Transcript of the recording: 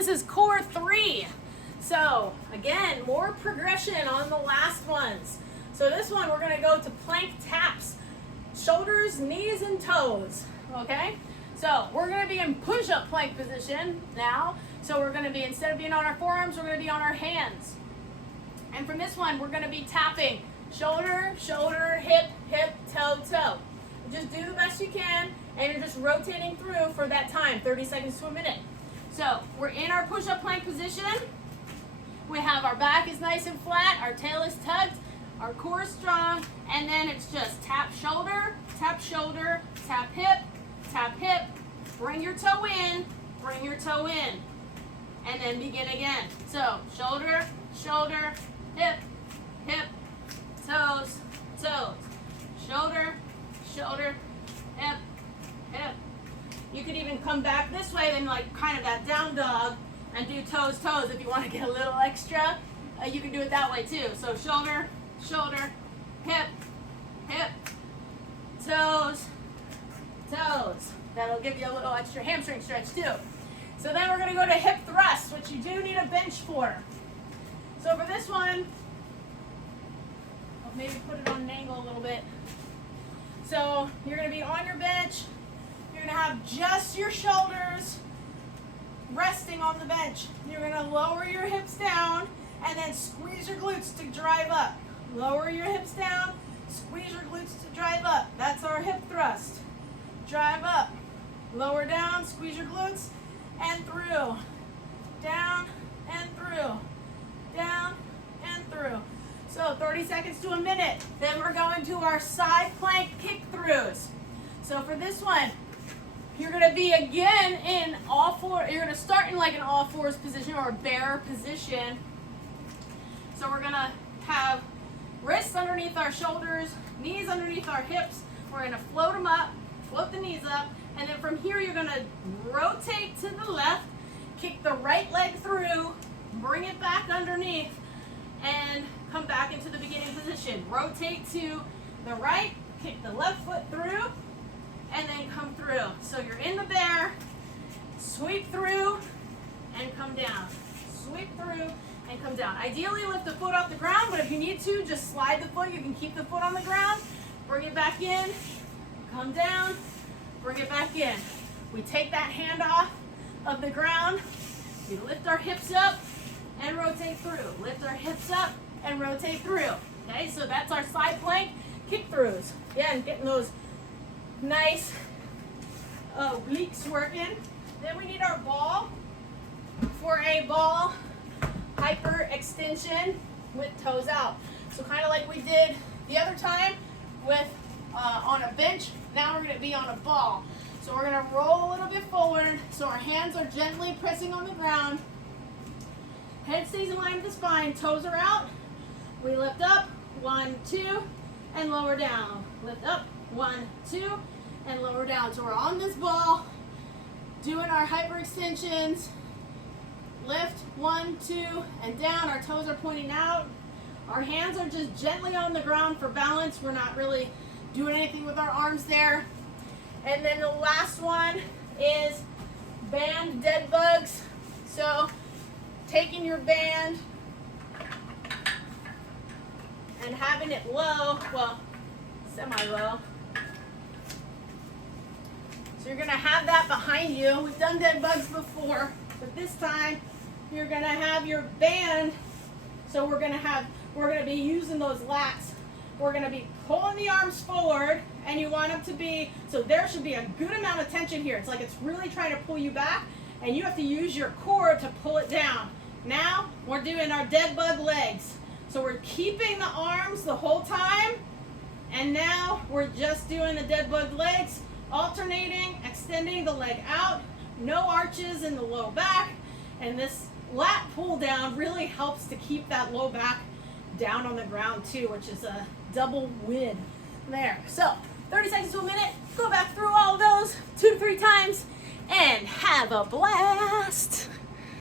This is core 3. So again, more progression on the last ones. So this one, we're gonna go to plank taps, shoulders, knees, and toes, okay? So we're gonna be in push-up plank position now. So we're gonna be, instead of being on our forearms, we're gonna be on our hands. And from this one, we're gonna be tapping shoulder, shoulder, hip, hip, toe, toe. Just do the best you can, and you're just rotating through for that time, 30 seconds to a minute. So we're in our push-up plank position. We have our back is nice and flat, our tail is tucked, our core is strong, and then it's just tap shoulder, tap shoulder, tap hip, bring your toe in, and then begin again. So shoulder, shoulder, hip, hip, toes, toes, shoulder, shoulder, hip, hip. You could even come back this way and like kind of that down dog and do toes, toes. If you want to get a little extra, you can do it that way too. So shoulder, shoulder, hip, hip, toes, toes. That'll give you a little extra hamstring stretch too. So then we're going to go to hip thrusts, which you do need a bench for. So for this one, I'll maybe put it on an angle a little bit. So you're going to be on your bench. You're going to have just your shoulders resting on the bench. You're going to lower your hips down and then squeeze your glutes to drive up. Lower your hips down, squeeze your glutes to drive up. That's our hip thrust. Drive up, lower down, squeeze your glutes, and through. Down and through. Down and through. So 30 seconds to a minute. Then we're going to our side plank kick throughs. So for this one, you're going to be again in all four. You're going to start in like an all fours position or a bear position. So we're going to have wrists underneath our shoulders, knees underneath our hips. We're going to float them up, float the knees up, and then from here you're going to rotate to the left, kick the right leg through, bring it back underneath, and come back into the beginning position. Rotate to the right, kick the left foot through, and then come through. So you're in the bear, sweep through, and come down. Sweep through, and come down. Ideally, lift the foot off the ground, but if you need to, just slide the foot. You can keep the foot on the ground, bring it back in, come down, bring it back in. We take that hand off of the ground. We lift our hips up and rotate through. Lift our hips up and rotate through. Okay, so that's our side plank kick throughs. Again, getting those nice obliques working. Then we need our ball. For a ball hyperextension with toes out. So kind of like we did the other time with on a bench, now we're going to be on a ball. So we're going to roll a little bit forward so our hands are gently pressing on the ground. Head stays in line with the spine, toes are out. We lift up, 1, 2, and lower down. Lift up, 1, 2, and lower down. So we're on this ball, doing our hyperextensions. Lift, 1, 2, and down. Our toes are pointing out. Our hands are just gently on the ground for balance. We're not really doing anything with our arms there. And then the last one is band dead bugs. So taking your band and having it low, well, semi-low. So you're gonna have that behind you. We've done dead bugs before, but this time you're gonna have your band. So we're gonna be using those lats. We're gonna be pulling the arms forward, and you want them to be, so there should be a good amount of tension here. It's like it's really trying to pull you back, and you have to use your core to pull it down. Now we're doing our dead bug legs. So we're keeping the arms the whole time, and now we're just doing the dead bug legs, alternating, extending the leg out, no arches in the low back, and this lat pull down really helps to keep that low back down on the ground too, which is a double win there. So 30 seconds to a minute, go back through all of those 2 to 3 times and have a blast.